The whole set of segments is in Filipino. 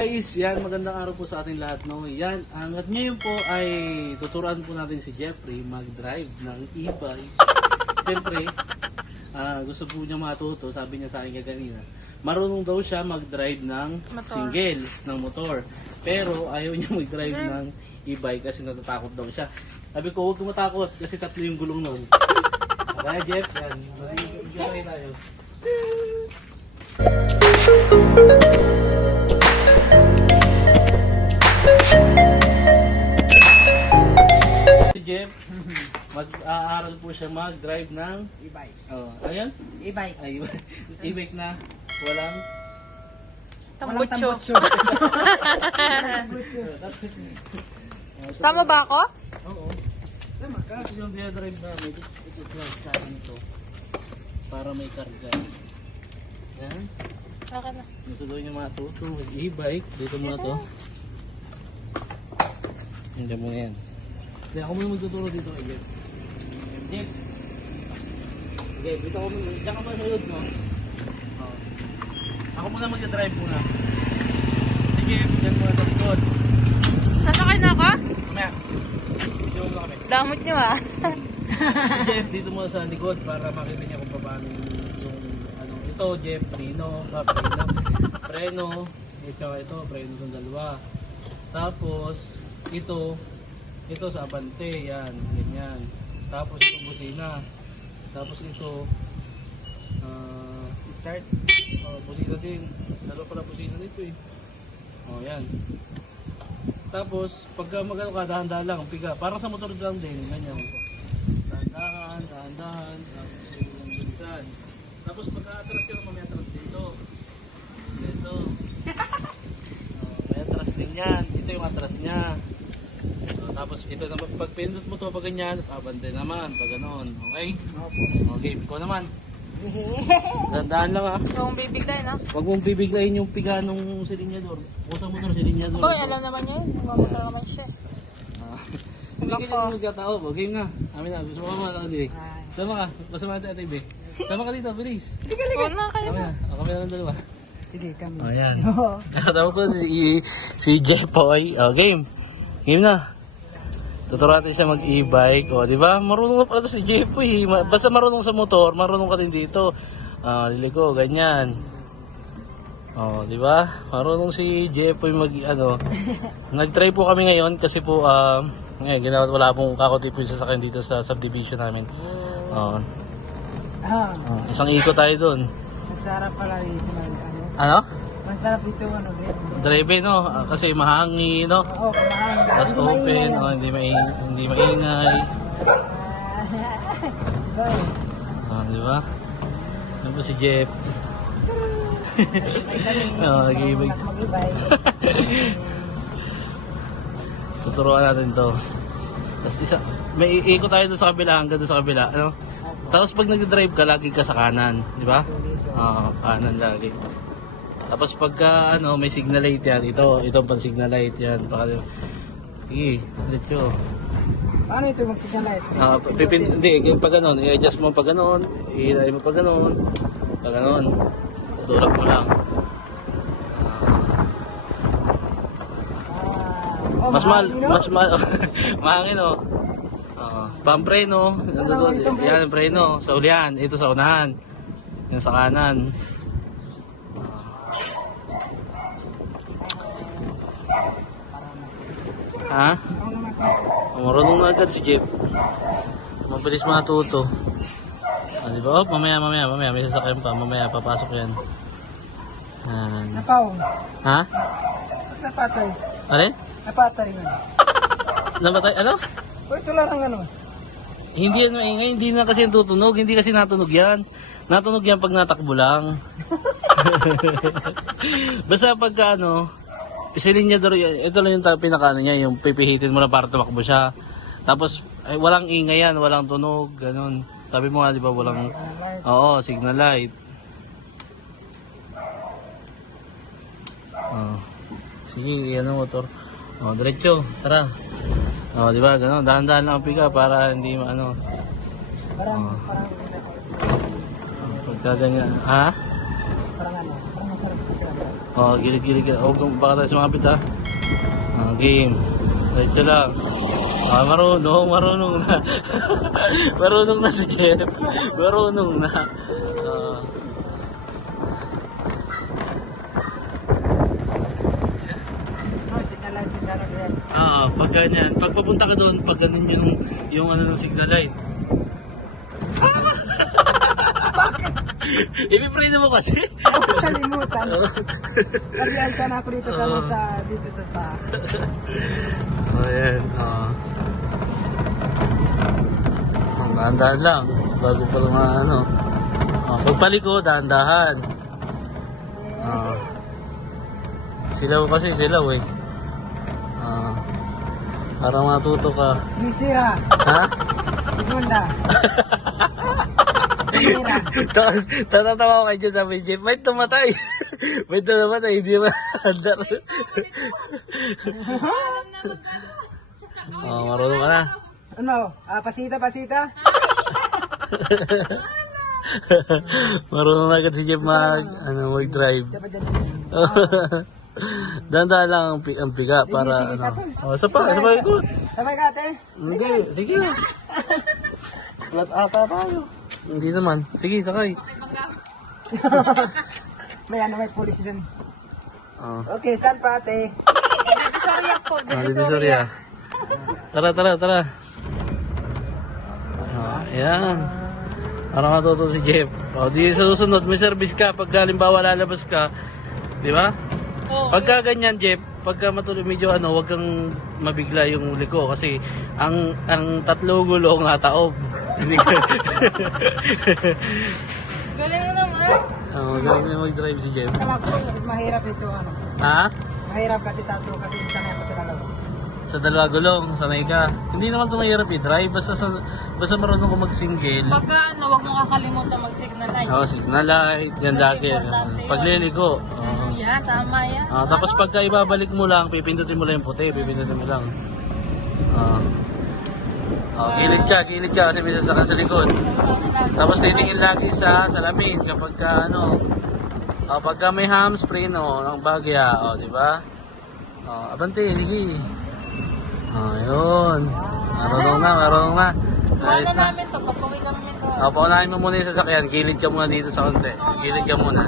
Guys, yan, magandang araw po sa ating lahat, no? Yan, at ngayon po ay tuturuan po natin si Jeffrey mag-drive ng e-bike. Siyempre, gusto po niya matuto, sabi niya sa akin kanina. Marunong daw siya mag-drive ng single, ng motor. Pero ayaw niya mag-drive ng e-bike kasi natatakot daw siya. Sabi ko, huwag matakot kasi 3 yung gulong nun. Kaya Jeff, yan, mag-drive tayo. Si Jeff, mag-aaral po siya mag-drive ng E-bike. oh, ayun? E-bike. Ay, e-bike na walang Tambutso. Tama ba ako? oo. Sama ka. Kasi yung drive na may ito sa akin ito para may karga. Yan. Okay na. Gusto daw niya matuto mag-e-bike. Dito mo na to. Hindi mo na yan. Kaya ako muna magtuturo dito kay Jeff. Jeff. Okay, dito ako muna. Diyan ka ba sa yun, no? Oh. Ako muna mag-drive muna. Sige, diyan muna sa likod. Sasakay na ako? Mamaya. Dito muna kami. Damot nyo ah. Si Jeff, dito muna sa likod para makita niya kung paano yung ano. Ito, Jeff, preno. Ito, preno ng dalawa. Tapos, ito sa abante, yan, ganyan. Tapos ito busina. Tapos ito Start. busina din. Dalawa pala busina nito eh. Oh, yan. Tapos pagka magano ka, dahan-dahan lang, piga. Parang sa motor lang din, ganyan. Dahan-dahan, tapos bilisan. Tapos pagka atras ka, may atras dito. Dito. May atras din yan. Ito yung atras niya. Tapos ito naman, pag pindot mo to pag ganyan, abante naman, pag ganon. Okay? Okay, ikaw naman. Dandaan lang ah. Huwag mong bibigay na. Huwag mong bibiglayin yung piga nung silinyador. Pusa mo ng silinyador. Boy, alam naman niya yun. Mamotor naman siya. Hindi ka nang magkatao. Okay nga. Amin na. Gusto mo ka mga hindi. Sama ka. Masama natin ate Ibe. Sama ka dito. Bilis. Oo na, kayo Kami na. na. Kami na ng dalawa. Sige, kami. Ayan. Kasama ko si Jeff Poy. Game. Game na. Tuturuan natin siya mag-e-bike. O, di ba? Marunong na pala si Jeff Poy. Basta marunong sa motor, marunong ka din dito. Liliko, ganyan. Oh, di ba? Marunong si Jeff Poy nag-try po kami ngayon kasi po ngayon wala pong kakotip yung sasakyan dito sa subdivision namin. Oh. Isang ikot tayo doon. Masarap pala dito. Ano? Masarap dito Drive no? Kasi mahangin, no? Oo, kumahangin. Tapos open, hindi maingay. Di ba? Ano po si Jeff? Nag-ibig. Tuturuan natin to. Tapos may ikot tayo doon sa kabila, hanggang doon sa kabila, ano? Tapos pag nag-drive ka, lagi ka sa kanan, di ba? Kanan lagi. Tapos pagka may signal light yan, ito pang signal light yan. Sige, diretso. Paano ito mag-signal light? Hindi, pag ganon, i-adjust mo pag ganon, i-ilay mo pag ganon, tutulak mo lang. Mahangin oh. Pampreno, yan ang preno, sa ulian, ito sa unahan, yan sa kanan. Ha? Marunong na agad si Jeff. Mabilis matuto. Di ba? Mamaya may sasakyan pa. Mamaya papasok yan. Napaw. Ha? Napatay. Alin? Napatay yun. Nabatay? Ano? O ito lang ang ano. Hindi yan maingay. Hindi na kasi yung tutunog. Hindi kasi natunog yan. Natunog yan pag natakbo lang. Basta pagka pisilinyador, ito lang yung pinakaano niya, yung pipihitin mo na para tumakbo siya. Tapos, walang ingay yan, walang tunog, ganun. Sabi mo nga, di ba, walang, oo, signal light. Sige, yan ang motor. Diretso, tara. Di ba, ganun, dahan-dahan lang ang piga para hindi Parang pagka ganyan, ha? Parang masarap sa pagkakas. Oh, gilid-gilid ka. Oh, baka tayo sumabit ha. Game. Diretso lang. Marunong na. Marunong na si Jeff. Marunong na. Signal light sa harap yan. Pag ganyan. Pag papunta ka doon, pag ganun yung ano ng signal light. Ipi-pray mo kasi. Kalimutan. Kasi alsan ako dito sa pa. Ayan. Dahan-dahan lang. Bago pa lang ano. Pagpaliko, dahan-dahan. Silaw kasi, silaw eh. Para matuto ka. Sisira. Ha? Segunda. Sisira. Tatatawa ko kayo dyan, sabi Jeff, may tumatay. May tumatay, hindi ba? Andar. Marunong ka na. Ano? Pasita? Marunong na agad si Jeff mag-drive. Dapat din. Dahan-dahan lang ang piga para sige, ano. Sabay ikot. Sabay ka, ate. Hindi, sige. Flat ata tayo. Hindi naman. Sige, sakay. May pulis dyan. Oh. Okay, saan pa, ate? Divisoria po. Divisoria. Tara. Ayan. Para matuto si Jeff. Di sa susunod, may service ka. Pag halimbawa lalabas ka, di ba? Oo. Pagka ganyan, Jeff, pagka matuloy medyo huwag kang mabigla yung huli ko kasi ang tatlo gulong nataob. Hindi ka. Galing mo naman. Galing na mag-drive si Jeff. Kala ko, mahirap ito, ano. Ha? Mahirap kasi tatlo kasi sanay ako sa dalawa. Sa dalawa gulong, sanay ka. Hindi naman ito mahirap i-drive, basta marunong ko mag-single. Pagka huwag mo kakalimutan mag-signal light. Signal light, yan lagi. Pagliliko. Yan, tama yan. Tapos pagka ibabalik mo lang, pipindutin mo lang yung puti, pipindutin mo lang. Kilid ka kasi may sasakyan sa likod. Tapos titingin lagi sa salamin kapag pagka may handspring ng bagya, di ba? Abante, sige. Ayun. Marunong na. Ayos na. namin to, pag uwi kami ito. Paunahin mo muna yung sasakyan, gilid ka muna dito sa konti. Gilid ka muna.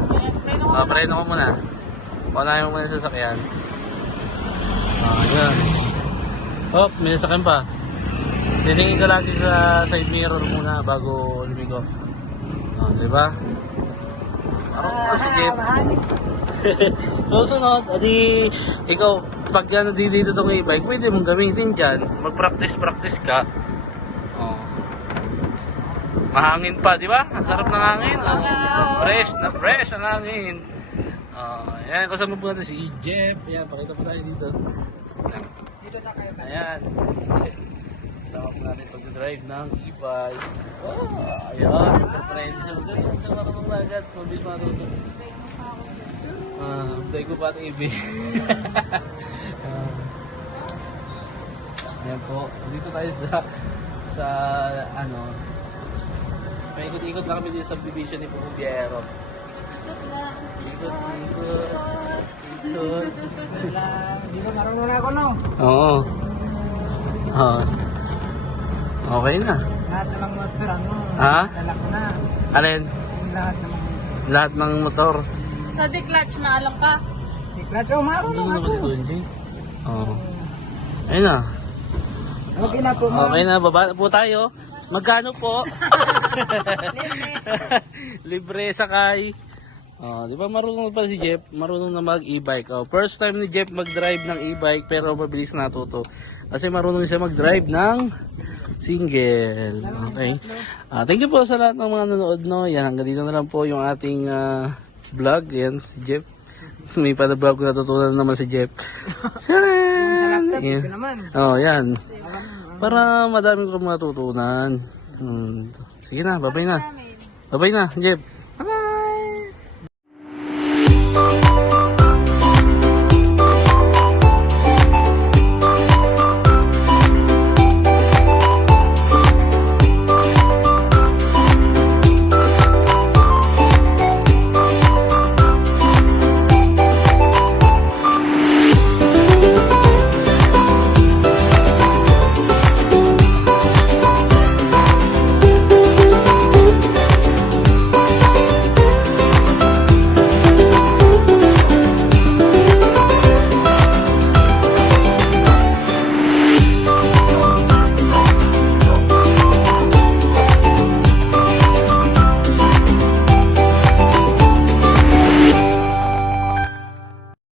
Preno ka muna. Paunahin mo muna yung sasakyan. Ayun. May sasakyan pa. Tiningin ka lagi sa side mirror muna bago lumigo. Diba? Marunong na si Jeff. So sunod, ikaw, pag dito itong e-bike, pwede mong gamitin dyan. Mag-practice ka. Mahangin pa, di ba? Ang sarap ng hangin. Fresh ang hangin. Ayan, kasama po natin si Jeff. Ayan, pakita po tayo dito. Dito na kayo. Ayan. Kasama po natin pag-drive ng e-bike. Ayan, yung friend. So, ganyan na marunong na agad. Mabilis matuto. Play ko pa ito Ayan po. Dito tayo sa paikot-ikot lang kami dito sa subdivision ni Pupong Biyero. Ikot. Di ba marunong na ako, no? Oo. Okay na. Lahat ng mga motor, Ha? dala ko na. Alin? Yung Lahat ng motor. Sa declutch, maalam ka. Clutch, marunong Ano ako. ba si Kunji? Oo. Ayun na. Okay na po, ma'am. Okay na, baba na po tayo. Magkano po? Libre sakay. Di ba marunong pa si Jeff? Marunong na mag-e-bike. First time ni Jeff mag-drive ng e-bike pero mabilis natuto. Kasi marunong siya mag-drive ng single. Okay. Thank you po sa lahat ng mga nanonood. No? Yan, hanggang dito na lang po yung ating vlog. Yan, si Jeff. May pa-vlog ko natutunan naman si Jeff. Sa laptop, Yan. ito naman. Yan. Para madami ko matutunan. Sige na, babay na. Babay na, Jeff.